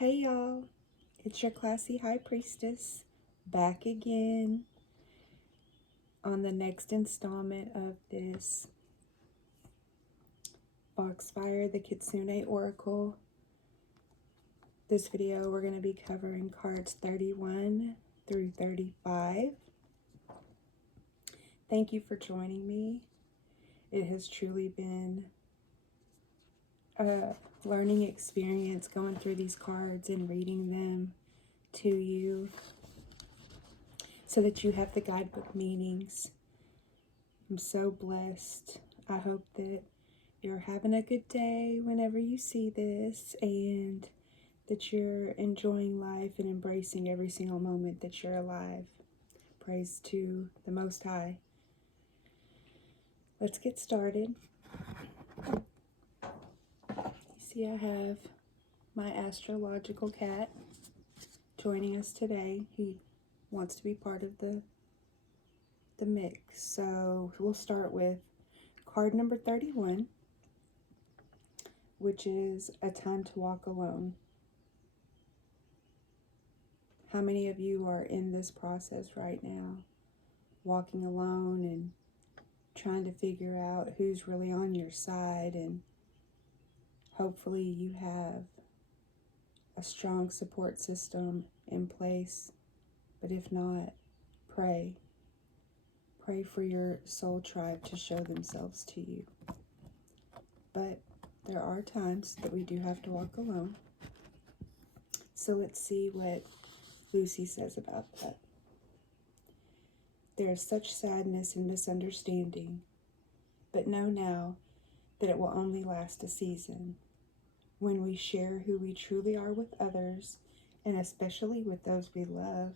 Hey y'all, it's your classy high priestess back again on the next installment of this Foxfire, the Kitsune Oracle. This video we're going to be covering cards 31 through 35. Thank you for joining me. It has truly been a learning experience going through these cards and reading them to you so that you have the guidebook meanings. I'm so blessed. I hope that you're having a good day whenever you see this and that you're enjoying life and embracing every single moment that you're alive. Praise to the Most High. Let's get started. You see, I have my astrological cat joining us today. He wants to be part of the mix. So we'll start with card number 31, which is a time to walk alone. How many of you are in this process right now, walking alone and trying to figure out who's really on your side? And hopefully you have a strong support system in place. But if not, pray. Pray for your soul tribe to show themselves to you. But there are times that we do have to walk alone. So let's see what Lucy says about that. There is such sadness and misunderstanding, but know now that it will only last a season. When we share who we truly are with others, and especially with those we love,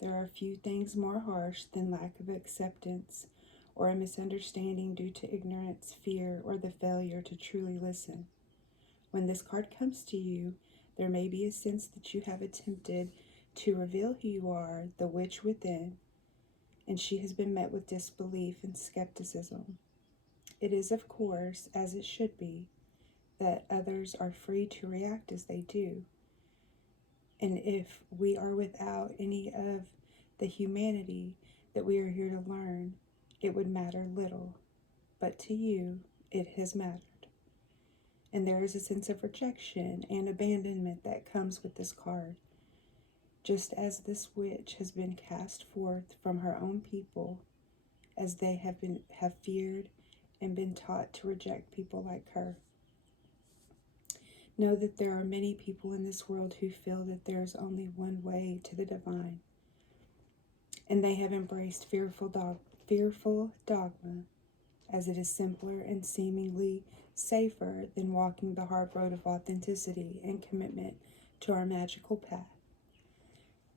there are few things more harsh than lack of acceptance or a misunderstanding due to ignorance, fear, or the failure to truly listen. When this card comes to you, there may be a sense that you have attempted to reveal who you are, the witch within, and she has been met with disbelief and skepticism. It is, of course, as it should be, that others are free to react as they do. And if we are without any of the humanity that we are here to learn, it would matter little. But to you, it has mattered. And there is a sense of rejection and abandonment that comes with this card. Just as this witch has been cast forth from her own people, as they have feared and been taught to reject people like her. Know that there are many people in this world who feel that there is only one way to the divine, and they have embraced fearful dogma, as it is simpler and seemingly safer than walking the hard road of authenticity and commitment to our magical path.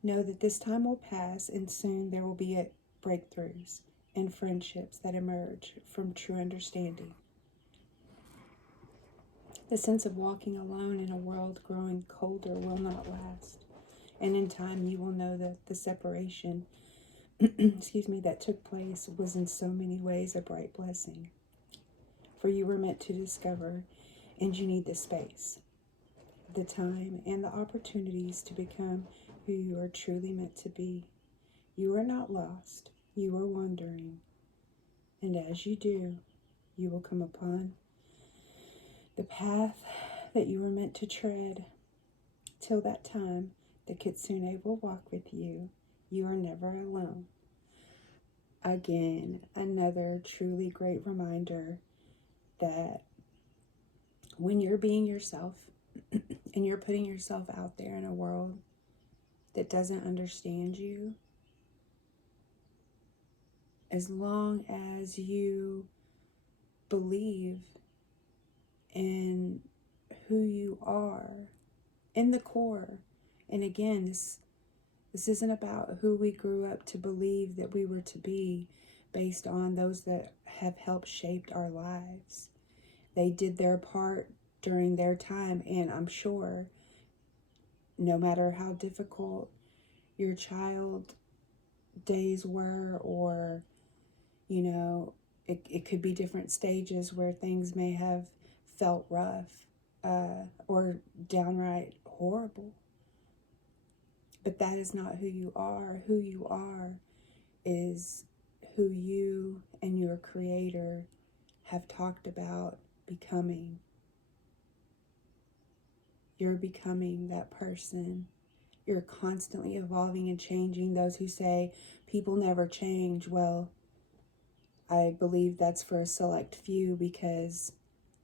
Know that this time will pass, and soon there will be breakthroughs and friendships that emerge from true understanding. The sense of walking alone in a world growing colder will not last, and in time you will know that the separation that took place was in so many ways a bright blessing. For you were meant to discover, and you need the space, the time, and the opportunities to become who you are truly meant to be. You are not lost, you are wandering, and as you do, you will come upon the path that you were meant to tread. Till that time, the Kitsune will walk with you. You are never alone. Again, another truly great reminder that when you're being yourself and you're putting yourself out there in a world that doesn't understand you, as long as you believe in who you are in the core. And again, this isn't about who we grew up to believe that we were to be based on those that have helped shaped our lives. They did their part during their time, and I'm sure no matter how difficult your child days were, or it could be different stages where things may have felt rough or downright horrible. But that is not who you are. Who you are is who you and your Creator have talked about becoming. You're becoming that person. You're constantly evolving and changing. Those who say people never change, well, I believe that's for a select few, because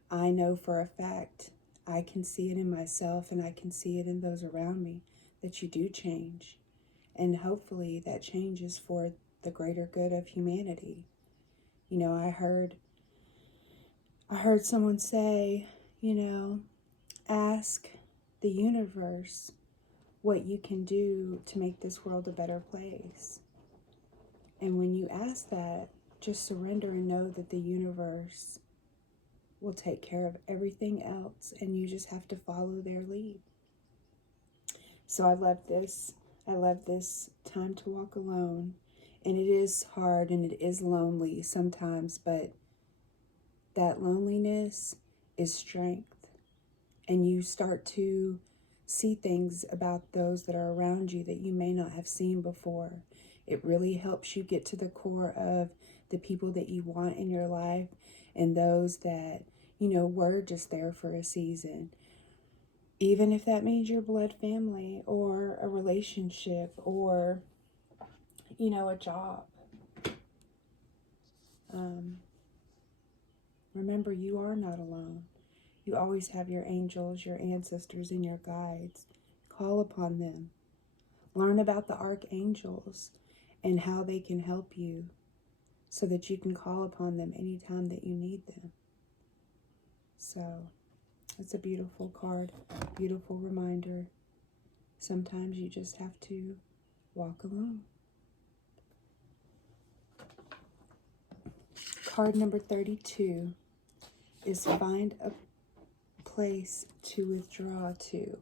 I know for a fact, I can see it in myself and I can see it in those around me, that you do change. And hopefully that change is for the greater good of humanity. You know, I heard someone say, ask the universe what you can do to make this world a better place. And when you ask that, just surrender and know that the universe will take care of everything else, and you just have to follow their lead. So I love this. I love this time to walk alone. And it is hard and it is lonely sometimes, but that loneliness is strength. And you start to see things about those that are around you that you may not have seen before. It really helps you get to the core of the people that you want in your life, and those that, were just there for a season. Even if that means your blood family or a relationship or, a job. Remember, you are not alone. You always have your angels, your ancestors, and your guides. Call upon them. Learn about the archangels and how they can help you so that you can call upon them anytime that you need them. So, it's a beautiful card, beautiful reminder. Sometimes you just have to walk alone. Card number 32 is find a place to withdraw to.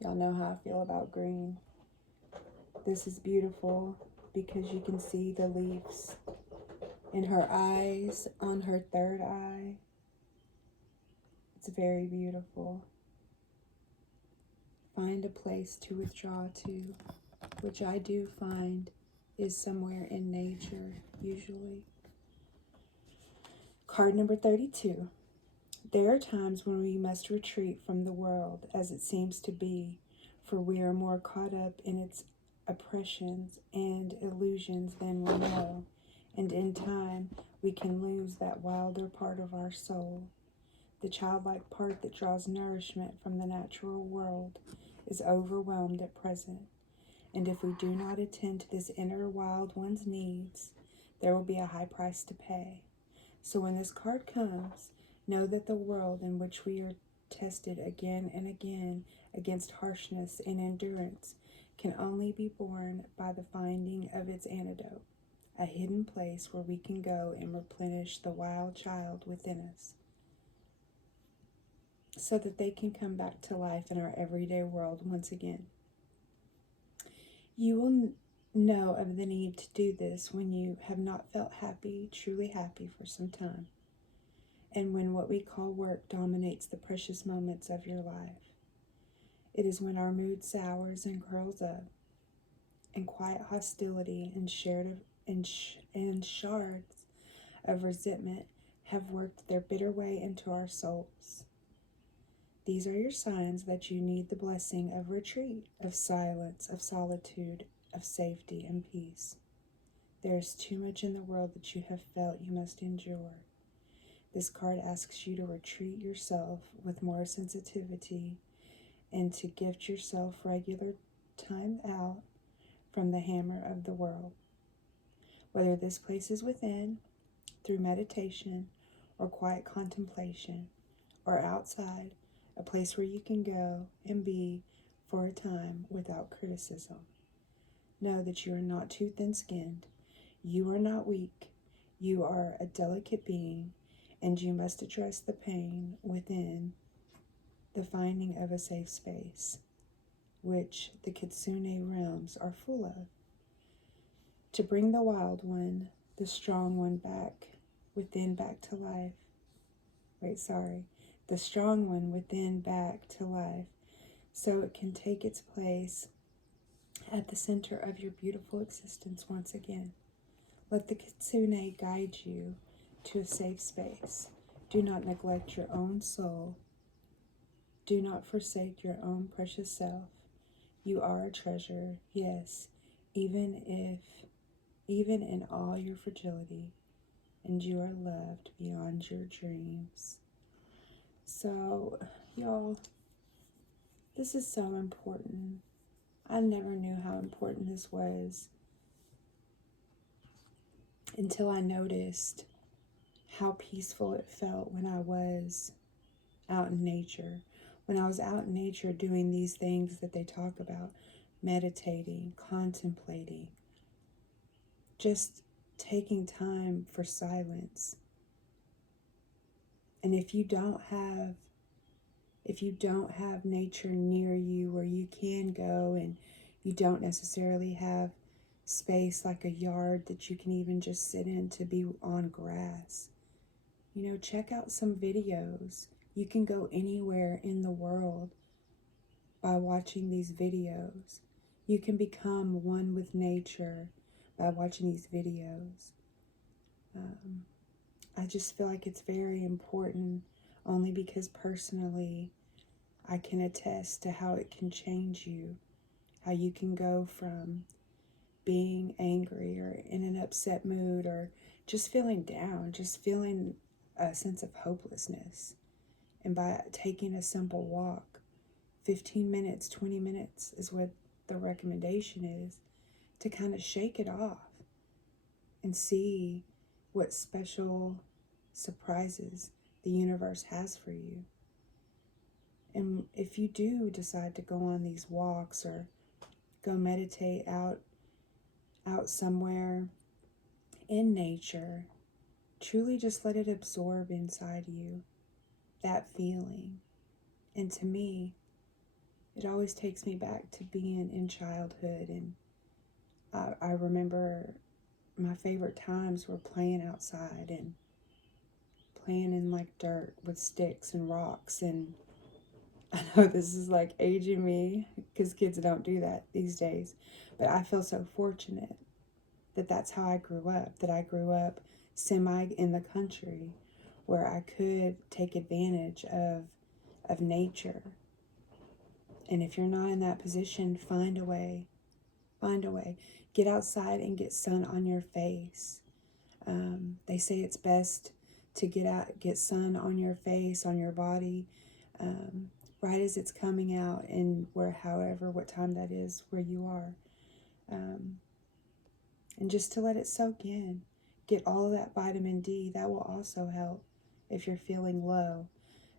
Y'all know how I feel about green. This is beautiful because you can see the leaves in her eyes, on her third eye. It's very beautiful. Find a place to withdraw to, which I do find is somewhere in nature, usually. Card number 32. There are times when we must retreat from the world as it seems to be, for we are more caught up in its oppressions and illusions than we know, and in time we can lose that wilder part of our soul. The childlike part that draws nourishment from the natural world is overwhelmed at present, and if we do not attend to this inner wild one's needs, there will be a high price to pay. So when this card comes, know that the world in which we are tested again and again against harshness and endurance can only be borne by the finding of its antidote, a hidden place where we can go and replenish the wild child within us, so that they can come back to life in our everyday world once again. You will know of the need to do this when you have not felt happy, truly happy for some time, and when what we call work dominates the precious moments of your life. It is when our mood sours and curls up, and quiet hostility and shards of resentment have worked their bitter way into our souls. These are your signs that you need the blessing of retreat, of silence, of solitude, of safety and peace. There is too much in the world that you have felt you must endure. This card asks you to retreat yourself with more sensitivity and to gift yourself regular time out from the hammer of the world. Whether this place is within, through meditation or quiet contemplation, or outside, a place where you can go and be for a time without criticism. Know that you are not too thin-skinned. You are not weak. You are a delicate being, and you must address the pain within the finding of a safe space, which the Kitsune realms are full of. To bring the wild one, the strong one back to life. The strong one within back to life. so it can take its place at the center of your beautiful existence once again. Let the Kitsune guide you to a safe space. Do not neglect your own soul. Do not forsake your own precious self. You are a treasure, yes, even in all your fragility, and you are loved beyond your dreams. So, y'all, this is so important. I never knew how important this was until I noticed how peaceful it felt when I was out in nature. When I was out in nature doing these things that they talk about, meditating, contemplating, just taking time for silence. And if you don't have nature near you where you can go, and you don't necessarily have space like a yard that you can even just sit in to be on grass, check out some videos. You can go anywhere in the world by watching these videos. You can become one with nature by watching these videos. I just feel like it's very important, only because personally I can attest to how it can change you, how you can go from being angry or in an upset mood or just feeling down, just feeling a sense of hopelessness. And by taking a simple walk, 15 minutes, 20 minutes is what the recommendation is, to kind of shake it off and see what special surprises the universe has for you. And if you do decide to go on these walks or go meditate out somewhere in nature, truly just let it absorb inside you, that feeling. And to me, it always takes me back to being in childhood. And I remember my favorite times were playing outside and playing in like dirt with sticks and rocks. And I know this is like aging me because kids don't do that these days, but I feel so fortunate that that's how I grew up, that I grew up semi in the country where I could take advantage of nature. And if you're not in that position, find a way. Get outside and get sun on your face. They say it's best to get sun on your face, on your body, right as it's coming out, and what time that is where you are. And just to let it soak in. Get all of that vitamin D. That will also help if you're feeling low.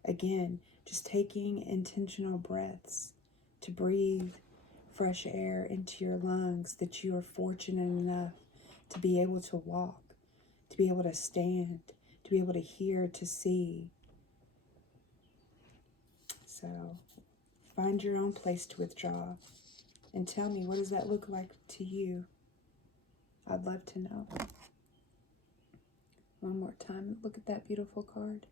Again, just taking intentional breaths to breathe fresh air into your lungs, that you are fortunate enough to be able to walk, to be able to stand, to be able to hear, to see. So find your own place to withdraw and tell me, what does that look like to you? I'd love to know. One more time, look at that beautiful card.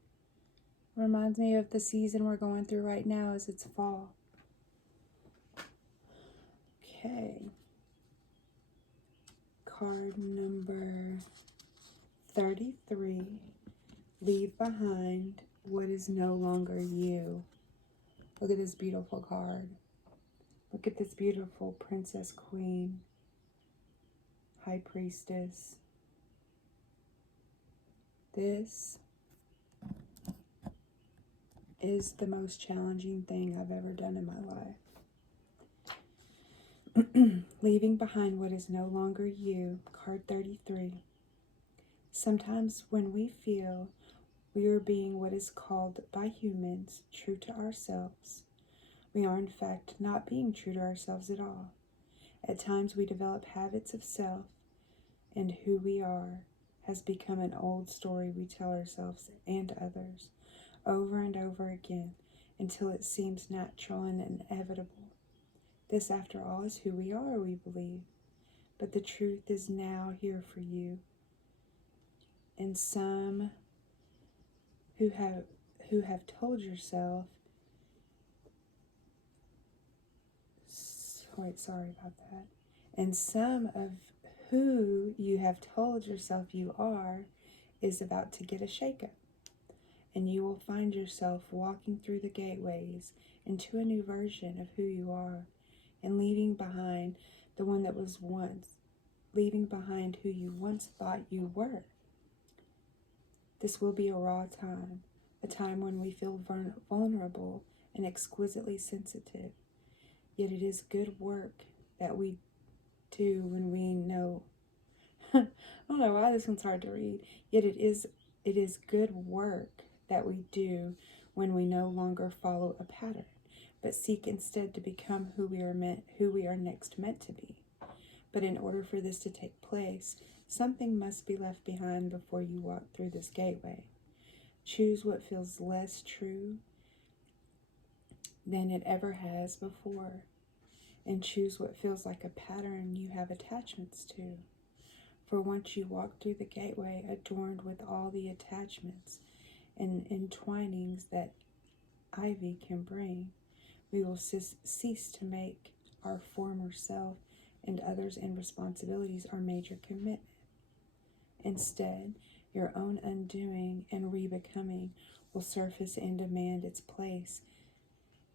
Reminds me of the season we're going through right now as it's fall. Okay. Card number 33. Leave behind what is no longer you. Look at this beautiful card. Look at this beautiful princess, queen, high priestess. This is the most challenging thing I've ever done in my life. Leaving behind what is no longer you, card 33. Sometimes when we feel we are being what is called by humans true to ourselves, we are in fact not being true to ourselves at all. At times we develop habits of self, and who we are has become an old story we tell ourselves and others over and over again until it seems natural and inevitable. This, after all, is who we are, we believe. But the truth is now here for you. And some who have told yourself Wait, sorry about that. And some of who you have told yourself you are is about to get a shakeup. And you will find yourself walking through the gateways into a new version of who you are, and leaving behind the one that was once, leaving behind who you once thought you were. This will be a raw time, a time when we feel vulnerable and exquisitely sensitive. Yet it is good work that we do when we know. I don't know why this one's hard to read. Yet it is good work that we do when we no longer follow a pattern, but seek instead to become who we are next meant to be. But in order for this to take place, something must be left behind before you walk through this gateway. Choose what feels less true than it ever has before, and choose what feels like a pattern you have attachments to. For once you walk through the gateway adorned with all the attachments and entwinings that ivy can bring, we will cease to make our former self and others and responsibilities our major commitment. Instead, your own undoing and rebecoming will surface and demand its place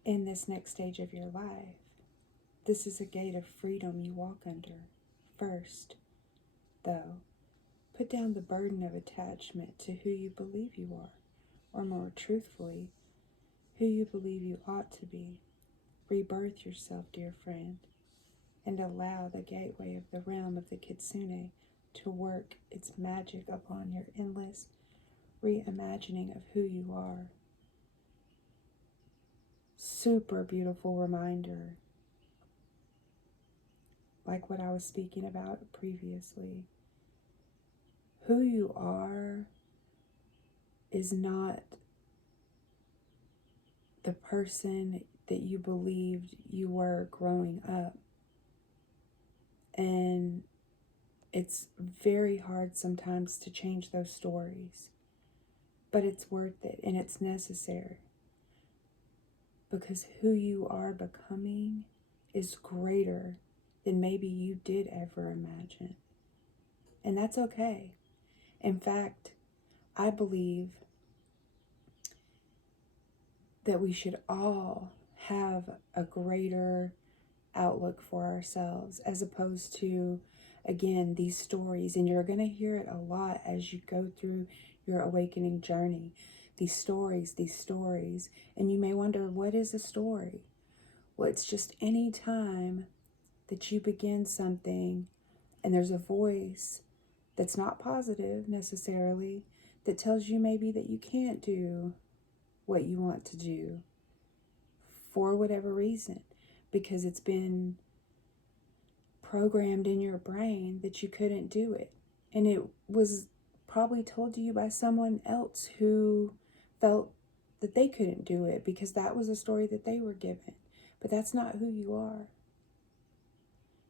in this next stage of your life. This is a gate of freedom you walk under. First, though, put down the burden of attachment to who you believe you are, or more truthfully, who you believe you ought to be. Rebirth yourself, dear friend, and allow the gateway of the realm of the Kitsune to work its magic upon your endless reimagining of who you are. Super beautiful reminder, like what I was speaking about previously. Who you are is not the person that you believed you were growing up. And it's very hard sometimes to change those stories, but it's worth it and it's necessary, because who you are becoming is greater than maybe you did ever imagine. And that's okay. In fact, I believe that we should all have a greater outlook for ourselves, as opposed to, again, these stories. And you're going to hear it a lot as you go through your awakening journey. These stories. And you may wonder, what is a story? Well, it's just any time that you begin something and there's a voice that's not positive necessarily, that tells you maybe that you can't do what you want to do for whatever reason, because it's been programmed in your brain that you couldn't do it. And it was probably told to you by someone else who felt that they couldn't do it because that was a story that they were given. But that's not who you are.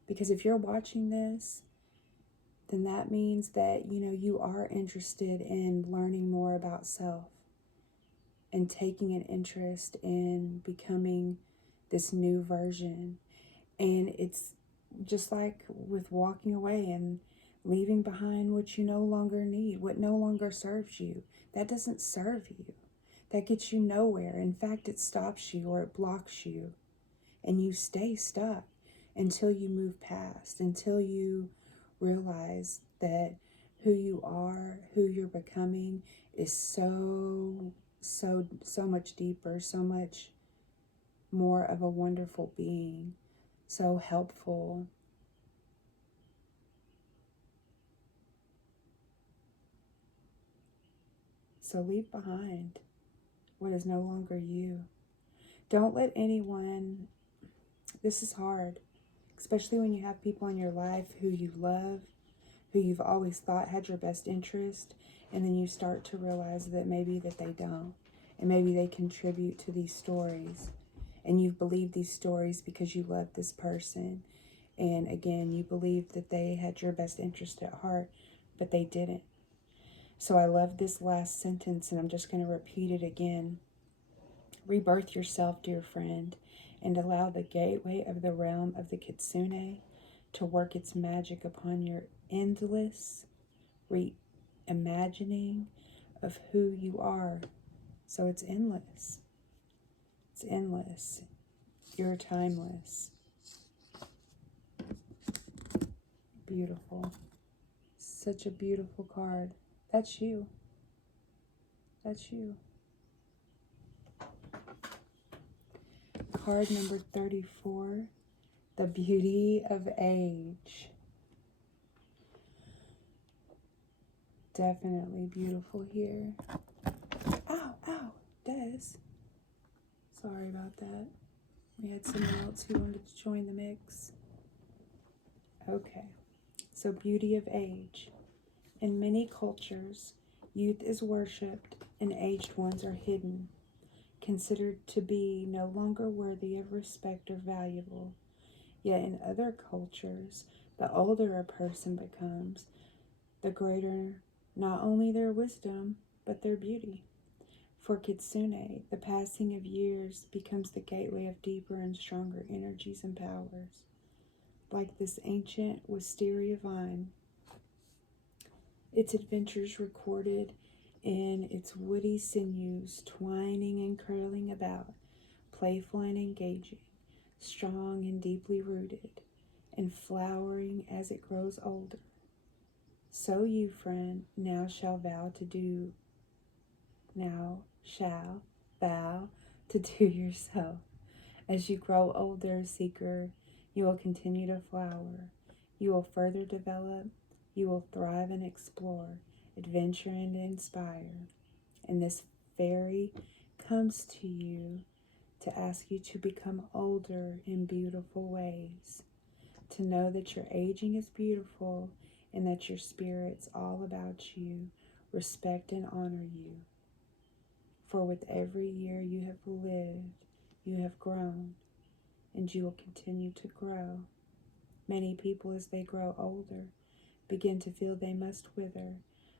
Because if you're watching this, then that means that, you are interested in learning more about self and taking an interest in becoming this new version. And it's just like with walking away and leaving behind what you no longer need, what no longer serves you. That doesn't serve you. That gets you nowhere. In fact, it stops you or it blocks you. And you stay stuck until you move past, until you realize that who you are, who you're becoming is so much deeper, so much more of a wonderful being, so helpful. So leave behind what is no longer you. Don't let anyone, this is hard, especially when you have people in your life who you love, who you've always thought had your best interest, and then you start to realize that maybe that they don't, and maybe they contribute to these stories, and you've believed these stories because you love this person, and again, you believed that they had your best interest at heart, but they didn't. So I love this last sentence, and I'm just going to repeat it again. Rebirth yourself, dear friend, and allow the gateway of the realm of the Kitsune to work its magic upon your endless reimagining of who you are. So it's endless. It's endless. You're timeless. Beautiful. Such a beautiful card. That's you. That's you. Card number 34, the beauty of age. Definitely beautiful here. Ow, ow, Des. Sorry about that. We had someone else who wanted to join the mix. Okay, so beauty of age. In many cultures, youth is worshipped and aged ones are hidden, considered to be no longer worthy of respect or valuable. Yet in other cultures, the older a person becomes, the greater not only their wisdom, but their beauty. For Kitsune, the passing of years becomes the gateway of deeper and stronger energies and powers. Like this ancient wisteria vine, its adventures recorded in its woody sinews, twining and curling about, playful and engaging, strong and deeply rooted, and flowering as it grows older. So you, friend, now shall vow to do yourself. As you grow older, seeker, you will continue to flower. You will further develop. You will thrive and explore, adventure and inspire. And this fairy comes to you to ask you to become older in beautiful ways, to know that your aging is beautiful and that your spirit's all about you, respect and honor you. For with every year you have lived, you have grown, and you will continue to grow. Many people, as they grow older, begin to feel they must wither,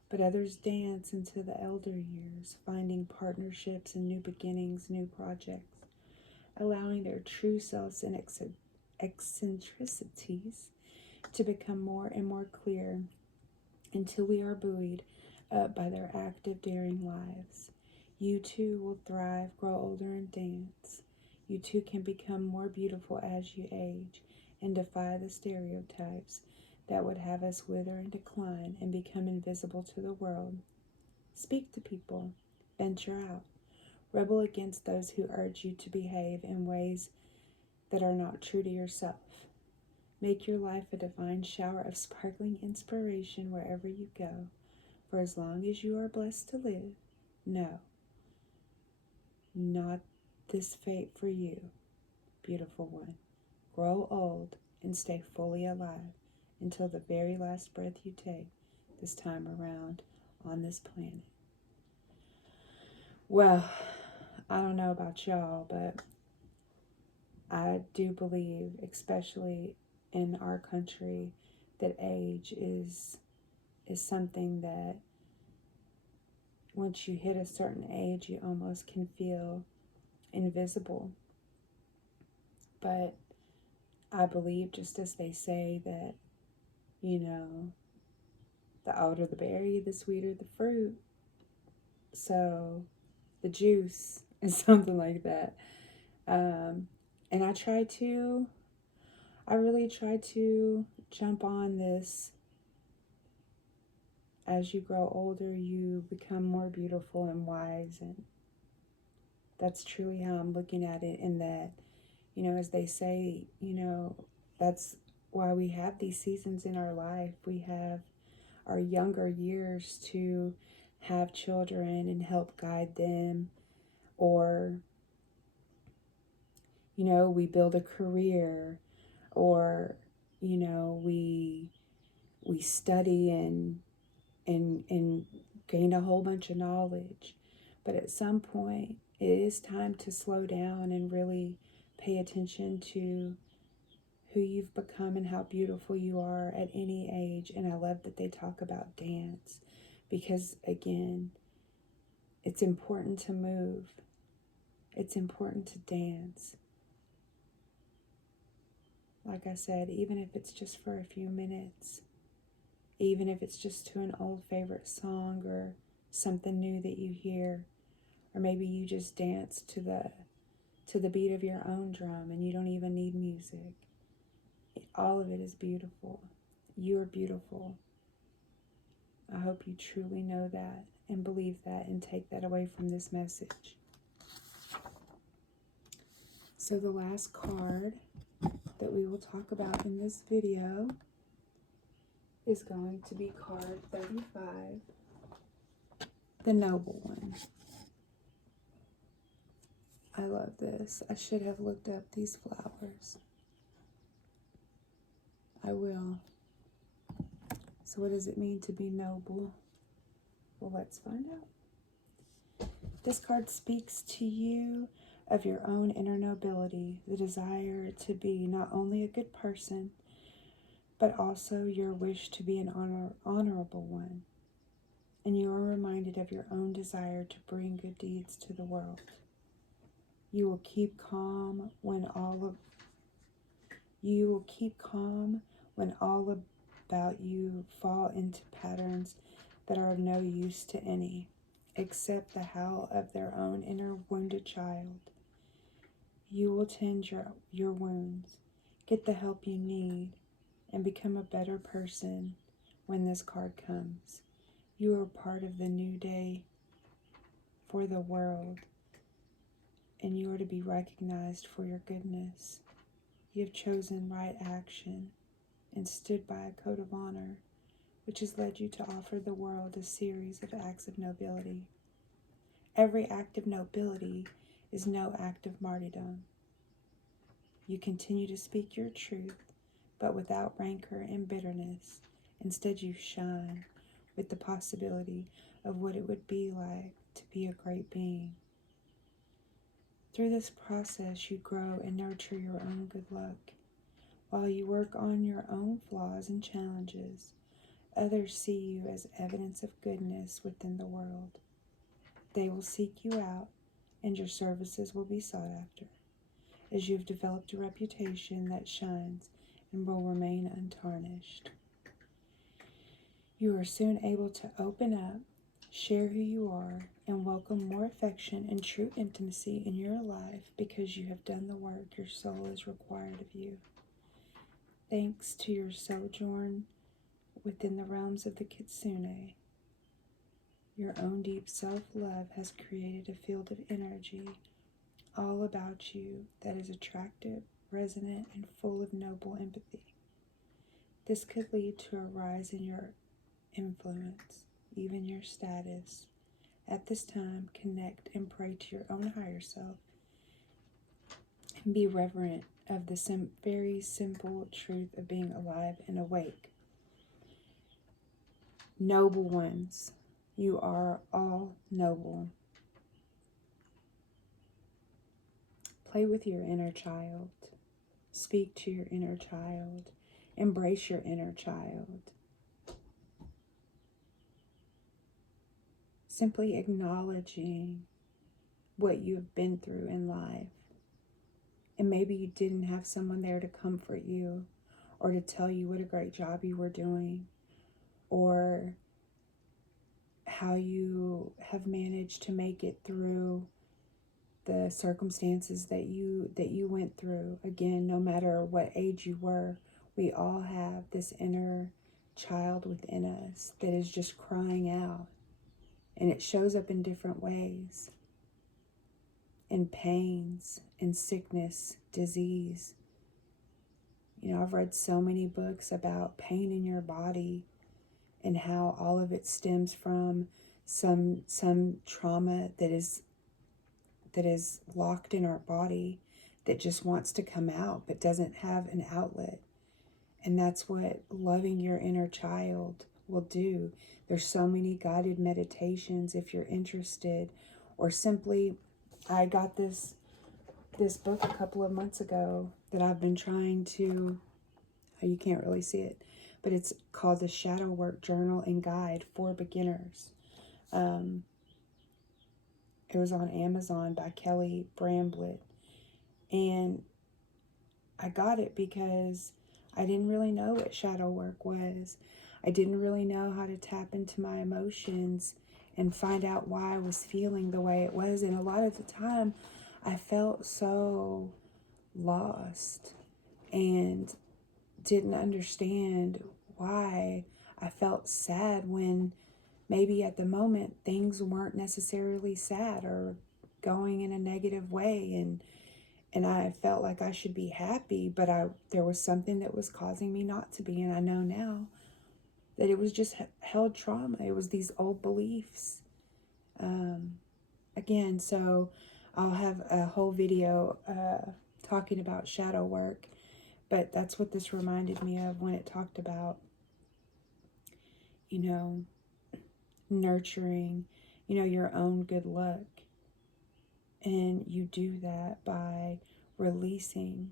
but others dance into the elder years, finding partnerships and new beginnings, new projects, allowing their true selves and eccentricities to become more and more clear until we are buoyed up by their active, daring lives. You too will thrive, grow older, and dance. You too can become more beautiful as you age and defy the stereotypes that would have us wither and decline and become invisible to the world. Speak to people. Venture out. Rebel against those who urge you to behave in ways that are not true to yourself. Make your life a divine shower of sparkling inspiration wherever you go. For as long as you are blessed to live, no, not this fate for you, beautiful one. Grow old and stay fully alive until the very last breath you take this time around on this planet. Well, I don't know about y'all, but I do believe, especially in our country, that age is something that once you hit a certain age, you almost can feel invisible. But I believe, just as they say that, the older the berry, the sweeter the fruit. So the juice is something like that. And I really try to jump on this. As you grow older, you become more beautiful and wise, and that's truly how I'm looking at it. In that, as they say, that's why we have these seasons in our life. We have our younger years to have children and help guide them, or we build a career, or we study and gain a whole bunch of knowledge. But at some point, it is time to slow down and really pay attention to who you've become and how beautiful you are at any age. And I love that they talk about dance, because again, it's important to move. It's important to dance. Like I said, even if it's just for a few minutes, even if it's just to an old favorite song or something new that you hear, or maybe you just dance to the beat of your own drum and you don't even need music. All of it is beautiful. You are beautiful. I hope you truly know that and believe that and take that away from this message. So the last card that we will talk about in this video is going to be card 35, the Noble One. I love this. I should have looked up these flowers. I will. So what does it mean to be noble? Well, let's find out. This card speaks to you of your own inner nobility, the desire to be not only a good person, but also your wish to be an honorable one. And you are reminded of your own desire to bring good deeds to the world. You will keep calm when all about you fall into patterns that are of no use to any, except the howl of their own inner wounded child. You will tend your wounds, get the help you need, and become a better person when this card comes. You are part of the new day for the world, and you are to be recognized for your goodness. You have chosen right action and stood by a code of honor, which has led you to offer the world a series of acts of nobility. Every act of nobility is no act of martyrdom. You continue to speak your truth, but without rancor and bitterness. Instead, you shine with the possibility of what it would be like to be a great being. Through this process, you grow and nurture your own good luck. While you work on your own flaws and challenges, others see you as evidence of goodness within the world. They will seek you out, and your services will be sought after, as you have developed a reputation that shines and will remain untarnished. You are soon able to open up, share who you are, and welcome more affection and true intimacy in your life because you have done the work your soul is required of you. Thanks to your sojourn within the realms of the Kitsune, your own deep self-love has created a field of energy all about you that is attractive, resonant, and full of noble empathy. This could lead to a rise in your influence, even your status. At this time, connect and pray to your own higher self and be reverent of the very simple truth of being alive and awake. Noble ones, you are all noble. Play with your inner child. Speak to your inner child. Embrace your inner child. Simply acknowledging what you have been through in life. And maybe you didn't have someone there to comfort you or to tell you what a great job you were doing or how you have managed to make it through the circumstances that you went through. Again, no matter what age you were, we all have this inner child within us that is just crying out. And it shows up in different ways. In pains, in sickness, disease. You know, I've read so many books about pain in your body and how all of it stems from some trauma that is locked in our body that just wants to come out but doesn't have an outlet. And that's what loving your inner child will do. There's so many guided meditations if you're interested, or simply, I got this book a couple of months ago that I've been trying to, you can't really see it, but it's called the Shadow Work Journal and Guide for Beginners. It was on Amazon by Kelly Bramblett, and I got it because I didn't really know what shadow work was. I didn't really know how to tap into my emotions and find out why I was feeling the way it was. And a lot of the time, I felt so lost and didn't understand why I felt sad when maybe at the moment things weren't necessarily sad or going in a negative way, and I felt like I should be happy, but there was something that was causing me not to be. And I know now that it was just held trauma. It was these old beliefs. Again, so I'll have a whole video talking about shadow work, but that's what this reminded me of when it talked about, you know, nurturing, you know, your own good luck. And you do that by releasing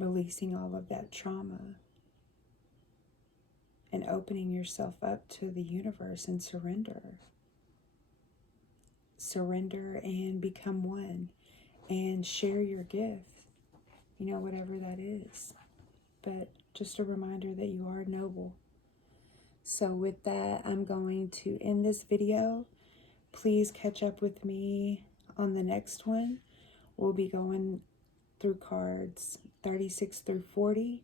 all of that trauma and opening yourself up to the universe and surrender. Surrender and become one and share your gift, you know, whatever that is. But just a reminder that you are noble. So with that, I'm going to end this video. Please catch up with me on the next one. We'll be going through cards 36 through 40,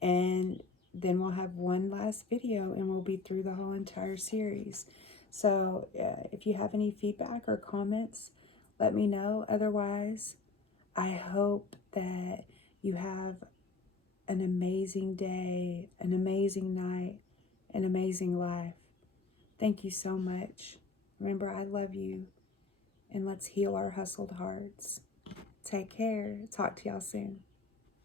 and then we'll have one last video and we'll be through the whole entire series. So if you have any feedback or comments, let me know. Otherwise, I hope that you have an amazing day, an amazing night, an amazing life. Thank you so much. Remember, I love you, and let's heal our hustled hearts. Take care. Talk to y'all soon.